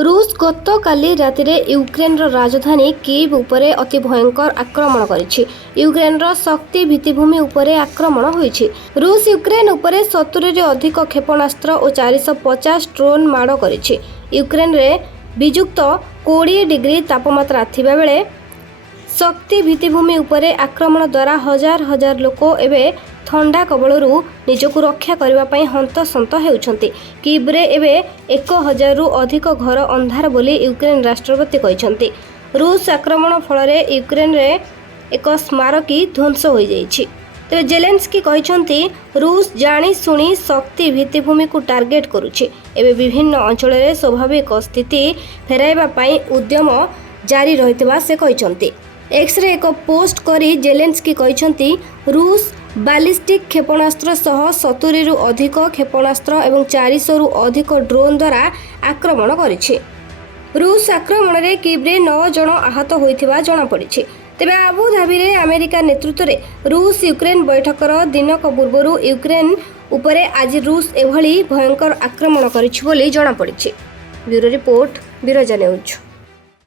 रूस गतकाली रातिरे यूक्रेनर राजधानी कीव उपरे अति भयंकर आक्रमण करिछि। यूक्रेनर शक्ति भित्तिभूमि उपरे आक्रमण होइछि। रूस यूक्रेन उपरे 70 रे अधिक क्षेपणास्त्र और 450 ड्रोन माड़ करिछि। यूक्रेन रे विजुक्त 20 डिग्री तापमात्रा थिबा बेले शक्ति भित्तिभूमि उपरे आक्रमण द्वारा हजार हजार लोक एवं ठंडा कबलरू निजको रक्षा करने हंतसंत होउछंती। कीव्रे एवं 1000 रु अधिक घर अंधार बोली यूक्रेन राष्ट्रपति कहते। रूस आक्रमण फल यूक्रेन रे एक स्मारकी ध्वंस हो जाइछि। तेज जेलेंस्की कहते रूस जानी शुणी शक्ति भित्तिभूमि को टार्गेट करुछि। एवं विभिन्न अंचल में स्वाभाविक स्थिति फेराइबा पई उद्यम जारी रहितबा से कहते। एक्स रे एक पोस्ट करी जेलेंस्की कहते रूस बालिस्टिक क्षेपणास्त्र सह 70 रु अधिक क्षेपणास्त्र एवं 400 रु अधिक ड्रोन द्वारा आक्रमण करिछि। रूस आक्रमण में कीव्रे 9 जन आहत होइथिबा जणा पड़िछि। तेबे आबुधाबी रे अमेरिका नेतृत्व रे रूस यूक्रेन बैठकर दिनक पूर्व यूक्रेन उपरे आज रूस एभली भयंकर आक्रमण करिछि बोली जणा पड़िछि। Bureau report Birja news.